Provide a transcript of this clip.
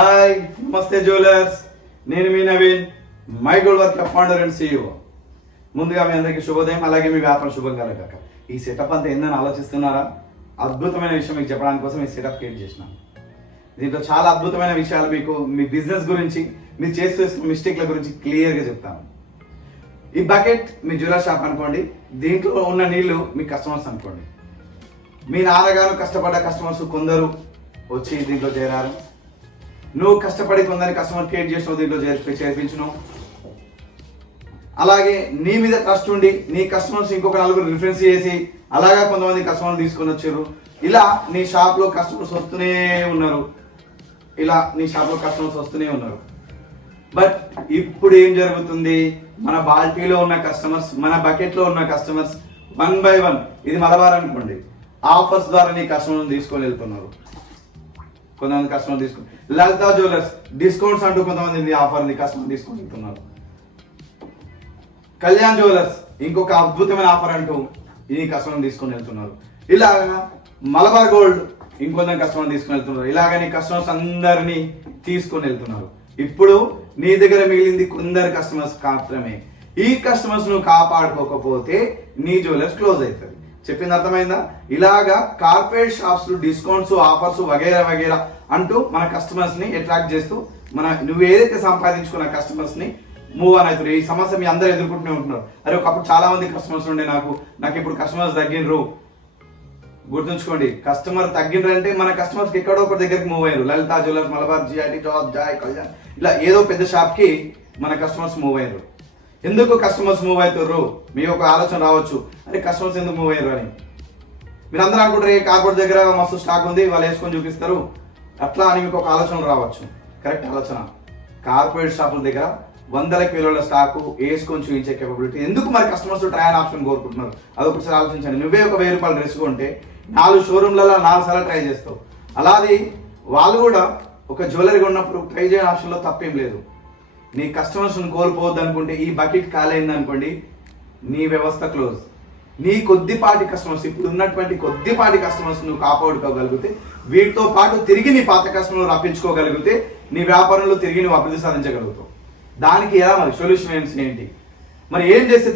Hi నమస్తే jewellers, నేను మీ Naveen, my gold work founder and CEO. ముందుగా మీ అందరికీ శుభోదయం. అలాగే మీ వ్యాపారం శుభం కలగాక. ఈ సెటప్ అంతా ఏందని ఆలోచిస్తున్నారా? అద్భుతమైన విషయం మీకు చెప్పడానికి కోసం ఈ సెటప్ క్రియేట్ చేసినాను. దీంట్లో చాలా అద్భుతమైన విషయాలు మీకు మీ బిజినెస్ గురించి, మీరు చేస్తున్న మిస్టేక్ల గురించి క్లియర్గా చెప్తాను. ఈ బకెట్ మీ జ్యువెలర్ షాప్ అనుకోండి, దీంట్లో ఉన్న నీళ్లు మీ కస్టమర్స్ అనుకోండి. మీ నాన్నగారు కష్టపడ్డ కస్టమర్స్ కొందరు వచ్చి దీంట్లో చేరారు. నువ్వు కష్టపడి కొందరిని కస్టమర్ క్రియేట్ చేసినావు, దీంట్లో చేర్పించినావు. అలాగే నీ మీద ట్రస్ట్ ఉండి నీ కస్టమర్స్ ఇంకొక నలుగురు రిఫరెన్స్ చేసి అలాగా కొంతమంది కస్టమర్లు తీసుకొని వచ్చారు. ఇలా నీ షాప్లో కస్టమర్స్ వస్తూనే ఉన్నారు. బట్ ఇప్పుడు ఏం జరుగుతుంది? మన బాల్టీలో ఉన్న కస్టమర్స్, మన బకెట్లో ఉన్న కస్టమర్స్ 1 by 1, ఇది మలబార్ అనుకోండి, ఆఫర్స్ ద్వారా నీ కస్టమర్ని తీసుకొని వెళ్తున్నారు. కొంతమంది కస్టమర్ తీసుకుని లలితా జ్యువెలర్స్ డిస్కౌంట్స్ అంటూ కొంతమంది ఆఫర్ని కస్టమర్ తీసుకొని వెళ్తున్నారు. కళ్యాణ్ జ్యువెలర్స్ ఇంకొక అద్భుతమైన ఆఫర్ అంటూ ఈ కస్టమర్ తీసుకొని వెళ్తున్నారు. ఇలాగా మలబార్ గోల్డ్ ఇంకొంత కస్టమర్ తీసుకొని వెళ్తున్నారు. ఇలాగ నీ కస్టమర్స్ అందరినీ తీసుకొని వెళ్తున్నారు. ఇప్పుడు నీ దగ్గర మిగిలింది కొందరు కస్టమర్స్ మాత్రమే. ఈ కస్టమర్స్ నువ్వు కాపాడుకోకపోతే నీ జ్యువెలర్స్ క్లోజ్ అవుతుంది. చెప్పింది అర్థమైందా? ఇలాగా కార్పొరేట్ షాప్స్ డిస్కౌంట్స్, ఆఫర్స్ వగైరా అంటూ మన కస్టమర్స్ ని అట్రాక్ట్ చేస్తూ నువ్వు ఏదైతే సంపాదించుకున్న కస్టమర్స్ ని మూవ్ అని అవుతారు. ఈ సమస్య మీ అందరూ ఎదుర్కొంటూనే ఉంటున్నారు. అరే ఒకప్పుడు చాలా మంది కస్టమర్స్ ఉండే నాకు ఇప్పుడు కస్టమర్స్ తగ్గినరు. గుర్తుంచుకోండి, కస్టమర్ తగ్గినరంటే మన కస్టమర్స్ ఎక్కడో ఒక దగ్గరికి మూవ్ అయ్యారు. Lalitha jewellers, Malabar, GIT, Joy, Kalyan, ఇలా ఏదో పెద్ద షాప్ కి మన కస్టమర్స్ మూవ్ అయ్యారు. ఎందుకు కస్టమర్స్ మూవ్ అవుతారు? మీ ఒక ఆలోచన రావచ్చు, అరే కస్టమర్స్ ఎందుకు మూవ్ అయ్యారు అని. మీరు అందరూ అనుకుంటారు, ఏ కార్పొరేట్ దగ్గర మస్తు స్టాక్ ఉంది, వాళ్ళు వేసుకొని చూపిస్తారు అట్లా అని మీకు ఒక ఆలోచన రావచ్చు. కరెక్ట్ ఆలోచన. కార్పొరేట్ షాపుల దగ్గర 100 కిలోల స్టాకు వేసుకొని చూపించే కేపబిలిటీ. ఎందుకు మరి కస్టమర్స్ ట్రయల్ ఆప్షన్ కోరుకుంటున్నారు? అదొకసారి ఆలోచించండి. నువ్వే ఒక 1000 రూపాయలు డ్రెస్ కొంటే 4 షోరూమ్లలో 4 సార్లు ట్రై చేస్తావు. అలాగే వాళ్ళు కూడా ఒక జ్యువెలరీ ఉన్నప్పుడు ట్రై చేయని ఆప్షన్లో తప్పేం లేదు. నీ కస్టమర్స్ని కోల్పోవద్దు అనుకుంటే, ఈ బకెట్ కాలైంది అనుకోండి, నీ వ్యవస్థ క్లోజ్. నీ కొద్దిపాటి కస్టమర్స్, ఇప్పుడు ఉన్నటువంటి కొద్దిపాటి కస్టమర్స్ నువ్వు కాపాడుకోగలిగితే, వీటితో పాటు తిరిగి నీ పాత కస్టమర్లు రప్పించుకోగలిగితే నీ వ్యాపారంలో తిరిగి నువ్వు అభివృద్ధి సాధించగలుగుతావు. దానికి ఎలా మరి సొల్యూషన్ ఏంటి? మరి ఏం చేస్తే